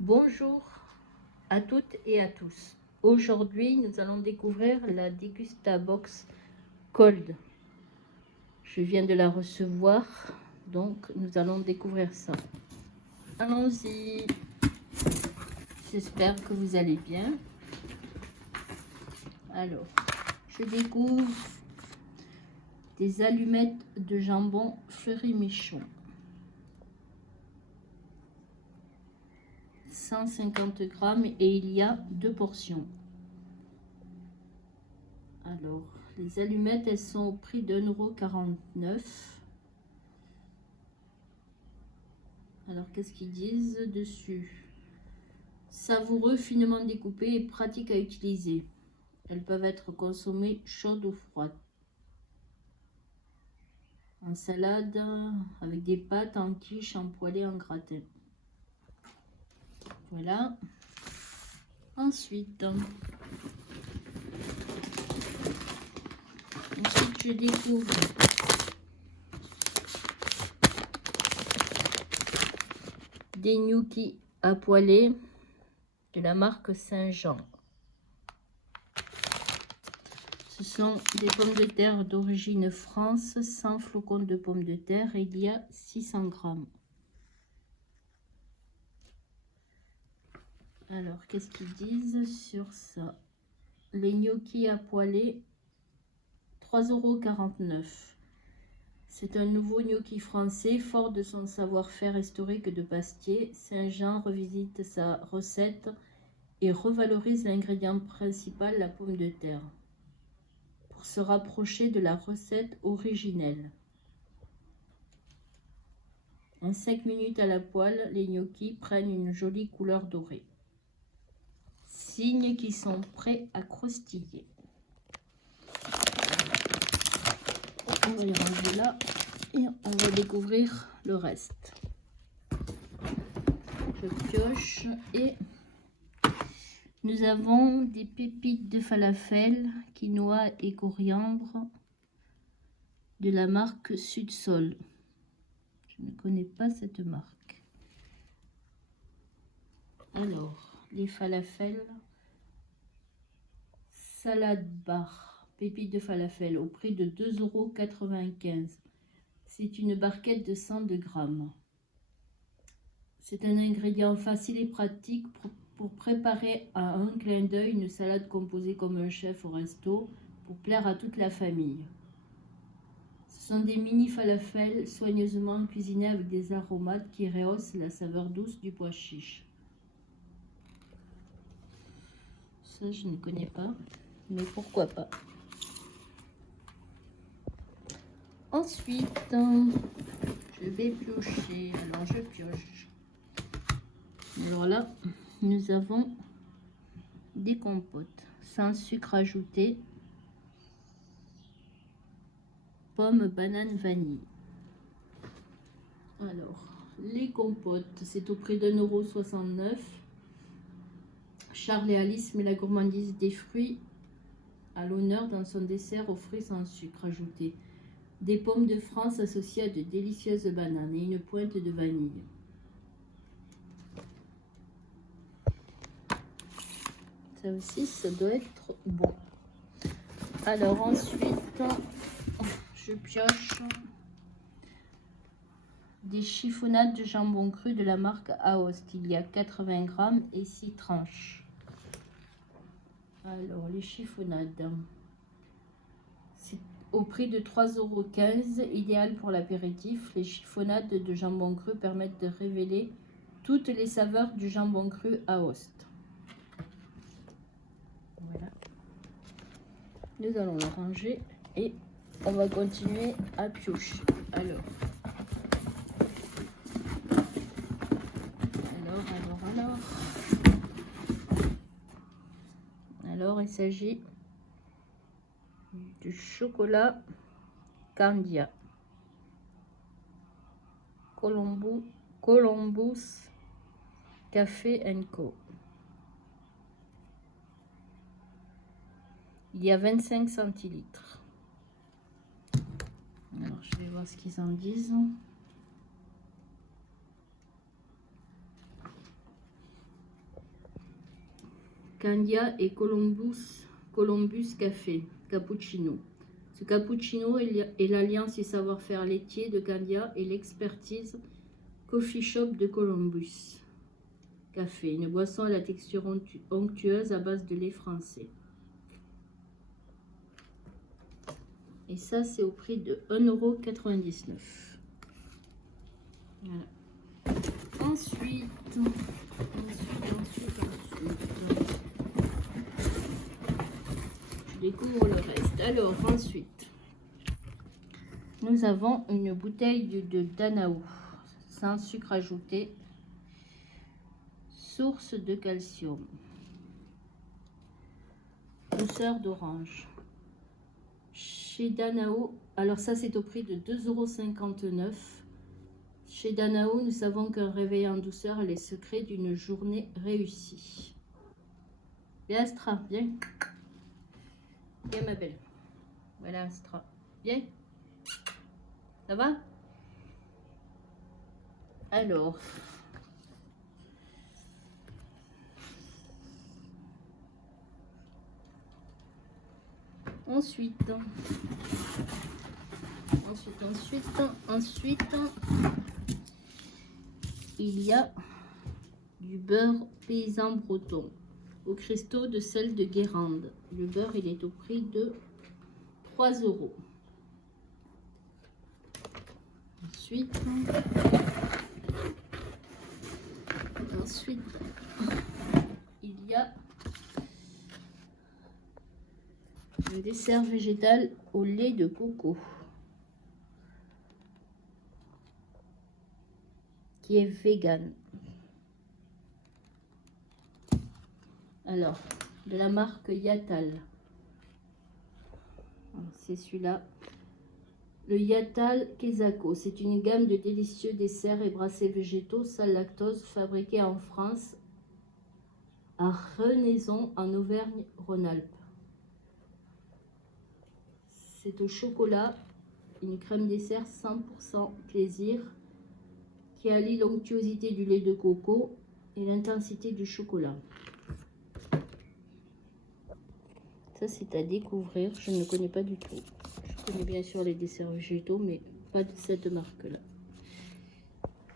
Bonjour à toutes et à tous. Aujourd'hui, nous allons découvrir la Degusta Box Cold. Je viens de la recevoir, donc nous allons découvrir ça. Allons-y. J'espère que vous allez bien. Alors, je découvre des allumettes de jambon Fleury-Michon. 150 grammes et il y a 2 portions. Alors, les allumettes, elles sont au prix de 1,49 €. Alors, qu'est-ce qu'ils disent dessus? Savoureux, finement découpé et pratique à utiliser. Elles peuvent être consommées chaudes ou froides. En salade, avec des pâtes, en quiche, en poêlée, en gratin. Voilà. Ensuite, je découvre des gnocchis à poêler de la marque Saint-Jean. Ce sont des pommes de terre d'origine France, sans flocons de pommes de terre, et il y a 600 grammes. Alors, qu'est-ce qu'ils disent sur ça? Les gnocchis à poêler, 3,49 €. C'est un nouveau gnocchi français, fort de son savoir-faire historique de pastier. Saint-Jean revisite sa recette et revalorise l'ingrédient principal, la pomme de terre, pour se rapprocher de la recette originelle. En 5 minutes à la poêle, les gnocchis prennent une jolie couleur dorée. Signe qu'ils sont prêts à croustiller. On va les ranger là et on va découvrir le reste. Je pioche et nous avons des pépites de falafel, quinoa et coriandre de la marque Sud-Sol. Je ne connais pas cette marque. Alors, les falafels, salade bar, pépites de falafel au prix de 2,95 €. C'est une barquette de 100 grammes. C'est un ingrédient facile et pratique pour préparer à un clin d'œil une salade composée comme un chef au resto pour plaire à toute la famille. Ce sont des mini falafels soigneusement cuisinés avec des aromates qui rehaussent la saveur douce du pois chiche. Ça, je ne connais pas, mais pourquoi pas. Ensuite, je vais piocher. Alors, je pioche. Alors là, nous avons des compotes sans sucre ajouté, pommes, bananes, vanille. Alors, les compotes, c'est au prix de 1,69 €. Charles et Alice met la gourmandise des fruits à l'honneur dans son dessert aux fruits sans sucre ajouté. Des pommes de France associées à de délicieuses bananes et une pointe de vanille. Ça aussi, ça doit être bon. Alors ensuite, je pioche des chiffonnades de jambon cru de la marque Aoste. Il y a 80 grammes et 6 tranches. Alors, les chiffonnades, c'est au prix de 3,15 €, idéal pour l'apéritif. Les chiffonnades de jambon cru permettent de révéler toutes les saveurs du jambon cru Aoste. Voilà. Nous allons le ranger et on va continuer à piocher. Alors, il s'agit du chocolat Candia Columbus Café & Co. Il y a 25 centilitres. Alors, je vais voir ce qu'ils en disent. Candia et Columbus Café Cappuccino. Ce cappuccino est l'alliance du savoir-faire laitier de Candia et l'expertise Coffee Shop de Columbus Café. Une boisson à la texture onctueuse à base de lait français. Et ça, c'est au prix de 1,99 €. Voilà. Ensuite, je découvre le reste. Alors, ensuite, nous avons une bouteille de Danao, sans sucre ajouté, source de calcium, douceur d'orange. Chez Danao, alors ça c'est au prix de 2,59 €. Chez Danao, nous savons qu'un réveil en douceur est le secret d'une journée réussie. Viens Astra, viens. Viens ma belle. Voilà Astra. Viens. Ça va? Alors. Ensuite, il y a du beurre paysan breton au cristaux de sel de Guérande. Le beurre, il est au prix de 3 €. Ensuite, il y a un dessert végétal au lait de coco qui est vegan. Alors, de la marque Yatal. C'est celui-là. Le Yatal Kezako. C'est une gamme de délicieux desserts et brassés végétaux sans lactose fabriqués en France à Renaison en Auvergne-Rhône-Alpes. C'est au chocolat, une crème dessert 100% plaisir qui allie l'onctuosité du lait de coco et l'intensité du chocolat. Ça, c'est à découvrir. Je ne connais pas du tout. Je connais bien sûr les desserts végétaux, mais pas de cette marque-là.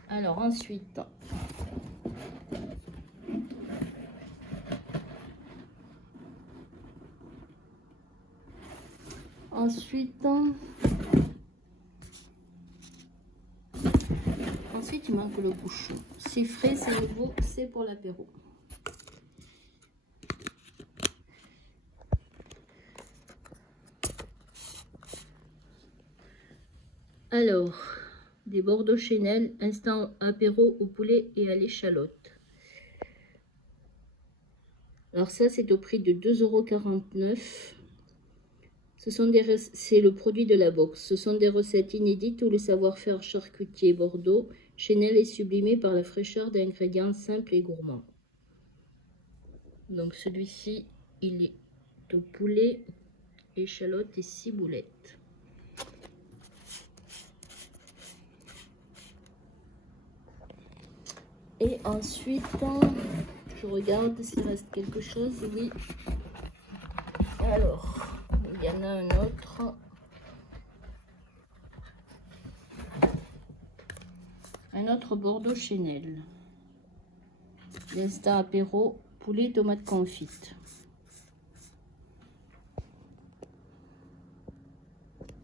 Alors, ensuite, il manque le bouchon. C'est frais, c'est nouveau, c'est pour l'apéro. Alors, des Bordeaux Chenel, instant apéro au poulet et à l'échalote. Alors ça, c'est au prix de 2,49 €. C'est le produit de la box. Ce sont des recettes inédites où le savoir-faire charcutier Bordeaux Chenel est sublimé par la fraîcheur d'ingrédients simples et gourmands. Donc celui-ci, il est au poulet, échalote et ciboulette. Et ensuite, je regarde s'il reste quelque chose. Oui. Alors, il y en a un autre. Un autre Bordeaux Chenel. L'instant apéro, poulet tomate confite.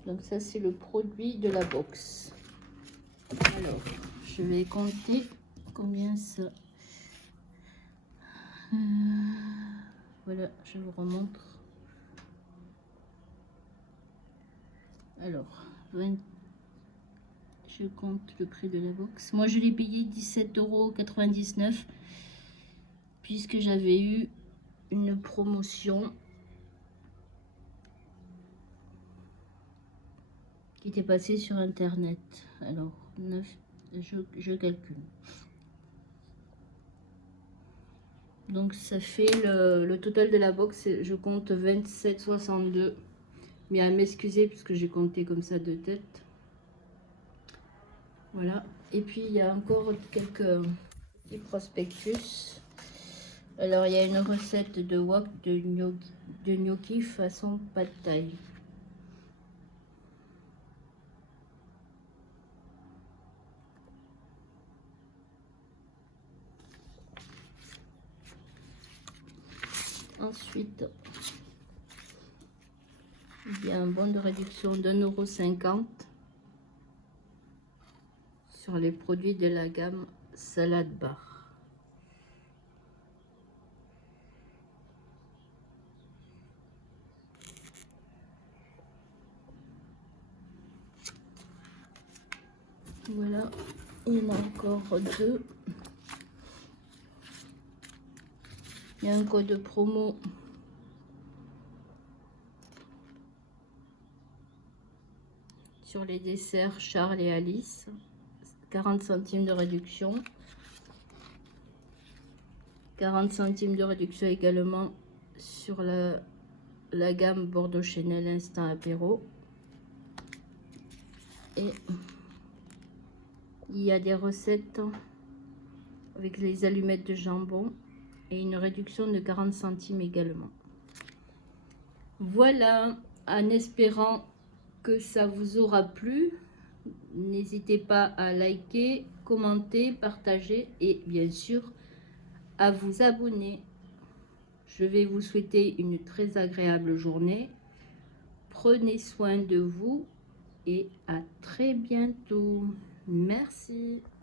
Donc ça, c'est le produit de la box. Alors, je vais compter combien ça... Voilà, je vous remontre. Alors, 20... je compte le prix de la box. Moi, je l'ai payé 17,99 € puisque j'avais eu une promotion qui était passée sur Internet. Alors, 9, je calcule. Donc, ça fait le total de la box, je compte 27,62 €. Mais à m'excuser puisque j'ai compté comme ça de tête. Voilà. Et puis il y a encore quelques petits prospectus. Alors, il y a une recette de wok de gnocchi façon pad thai. Ensuite, il y a un bon de réduction d'1,50 € sur les produits de la gamme Salad Bar. Voilà, il y en a encore deux. Il y a un code promo sur les desserts Charles et Alice, 40 centimes de réduction. 40 centimes de réduction également sur la gamme Bordeaux Chanel Instant Apéro. Et il y a des recettes avec les allumettes de jambon et une réduction de 40 centimes également. Voilà, en espérant que ça vous aura plu, n'hésitez pas à liker, commenter, partager et bien sûr à vous abonner. Je vais vous souhaiter une très agréable journée. Prenez soin de vous et à très bientôt. Merci.